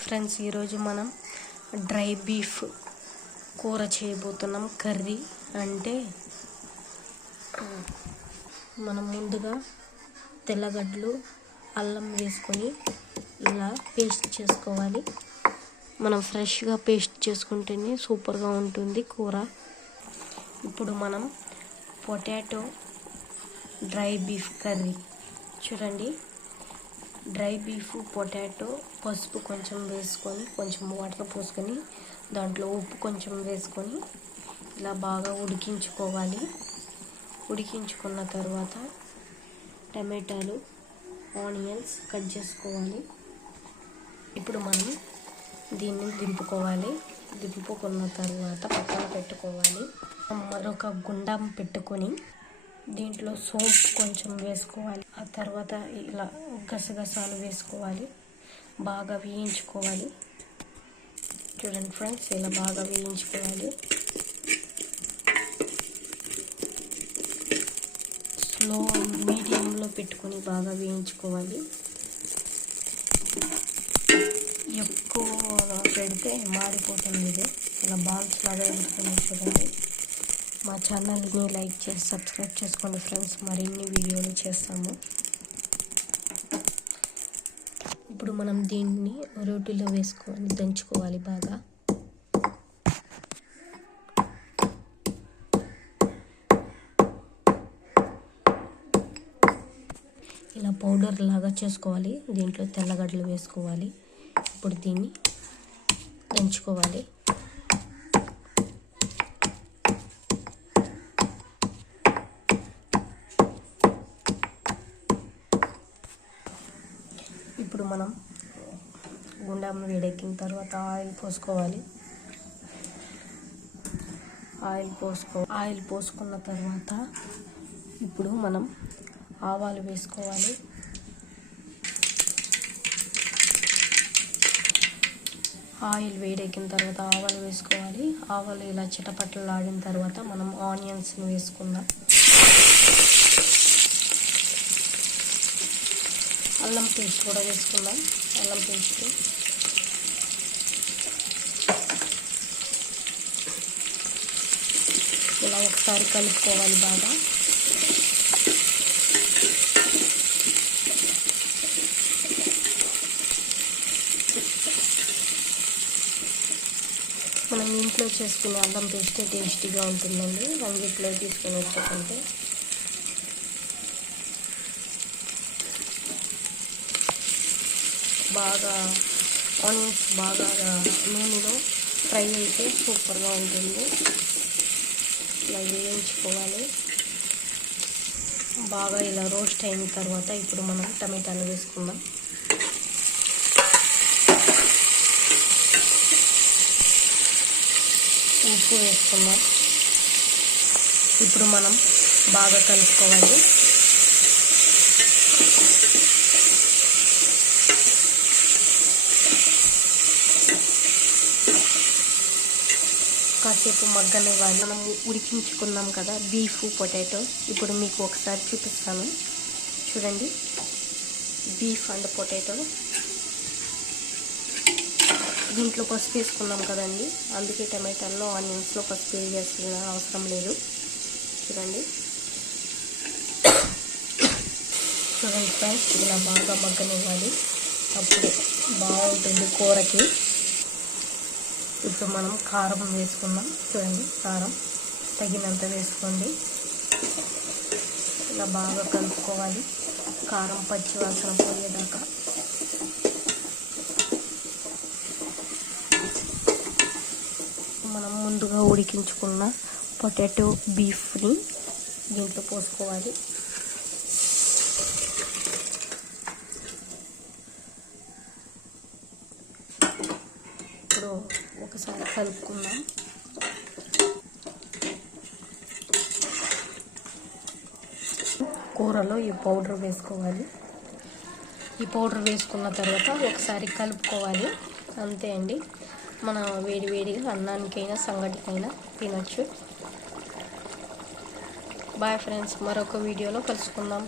Friends, ఈరోజు మనం dry beef కూర చేయబోతున్నాం. కర్రీ అంటే మనం ముందుగా తెల్లగడ్డలు, అల్లం వేసుకొని ఇలా పేస్ట్ చేసుకోవాలి. మనం ఫ్రెష్గా పేస్ట్ చేసుకుంటేనే సూపర్గా ఉంటుంది కూర. ఇప్పుడు మనం పొటాటో డ్రై బీఫ్ కర్రీ చూడండి. డ్రై బీఫ్, పొటాటో, పసుపు కొంచెం వేసుకొని, కొంచెం వాటర్ పోసుకొని, దాంట్లో ఉప్పు కొంచెం వేసుకొని ఇలా బాగా ఉడికించుకోవాలి. ఉడికించుకున్న తర్వాత టమాటాలు, ఆనియన్స్ కట్ చేసుకోవాలి. ఇప్పుడు మనం దీన్ని దింపుకోవాలి. దింపుకున్న తర్వాత పక్కన పెట్టుకోవాలి. మరొక గుండం పెట్టుకొని దీంట్లో సోంపు కొంచెం వేసుకోవాలి. ఆ తర్వాత ఇలా గసగసాలు వేసుకోవాలి. బాగా వేయించుకోవాలి. చూడండి ఫ్రెండ్స్, ఇలా బాగా వేయించుకోవాలి. స్లో మీడియంలో పెట్టుకొని బాగా వేయించుకోవాలి. ఎక్కువ పెడితే మాడిపోతుంది. ఇది ఇలా బాల్స్ లాగా వేసుకొని చూడండి. మా ఛానల్ని లైక్ చేసి సబ్స్క్రైబ్ చేసుకోండి ఫ్రెండ్స్. మరిన్ని వీడియోలు చేస్తాము. ఇప్పుడు మనం దీన్ని రోటీలో వేసుకొని దంచుకోవాలి బాగా. ఇలా పౌడర్ లాగా చేసుకోవాలి. దీంట్లో తెల్లగడ్డలు వేసుకోవాలి. ఇప్పుడు దీన్ని దంచుకోవాలి. ఇప్పుడు మనం గుండం వేడెక్కిన తర్వాత ఆయిల్ పోసుకోవాలి. ఆయిల్ పోసుకున్న తర్వాత ఇప్పుడు మనం ఆవాలు వేసుకోవాలి. ఆయిల్ వేడెక్కిన తర్వాత ఆవాలు వేసుకోవాలి. ఆవాలు ఇలా చిటపటలాడిన తర్వాత మనం ఆనియన్స్ని వేసుకుందాం. అల్లం పేస్ట్ కూడా వేసుకుందాం. అల్లం పేస్ట్ ఇలా ఒకసారి కలుపుకోవాలి బాగా. మనం ఇంట్లో చేసుకునే అల్లం పేస్టే టేస్టీగా ఉంటుందండి. అంగిట్లో తీసుకుని వచ్చేకంటే బాగా ఆనియన్స్ బాగా నూనెలో ఫ్రై అయితే సూపర్గా ఉంటుంది. ఇలా వేయించుకోవాలి బాగా. ఇలా రోస్ట్ అయిన తర్వాత ఇప్పుడు మనం టమాటాలు వేసుకుందాం. ఉప్పు వేసుకుందాం. ఇప్పుడు మనం బాగా కలుపుకోవాలి. కాసేపు మగ్గనివ్వాలి. మనం ఉడికించుకున్నాం కదా బీఫ్, పొటాటో. ఇప్పుడు మీకు ఒకసారి చూపిస్తాను చూడండి. బీఫ్ అండ్ పొటాటో దీంట్లో పసుపు వేసుకున్నాం కదండి, అందుకే టమాటాల్లో ఆనియన్స్లో పసుపు వేయాల్సిన అవసరం లేదు. చూడండి ఫ్రెండ్స్, ఇలా బాగా మగ్గనివ్వాలి. అప్పుడు బాగుంటుంది కూరకి. ఇప్పుడు మనం కారం వేసుకుందాం. చూడండి, కారం తగినంత వేసుకోండి. ఇలా బాగా కలుపుకోవాలి. కారం పచ్చి వాసన పోయేదాకా. మనం ముందుగా ఉడికించుకున్న పొటాటో బీఫ్ని దీంట్లో పోసుకోవాలి. ఇప్పుడు ఒకసారి కలుపుకుందాం. కూరలో ఈ పౌడర్ వేసుకోవాలి. ఈ పౌడర్ వేసుకున్న తర్వాత ఒకసారి కలుపుకోవాలి. అంతే అండి. మన వేడివేడిగా అన్నానికైనా సంగటికైనా తినొచ్చు. బాయ్ ఫ్రెండ్స్, మరొక వీడియోలో కలుసుకుందాం.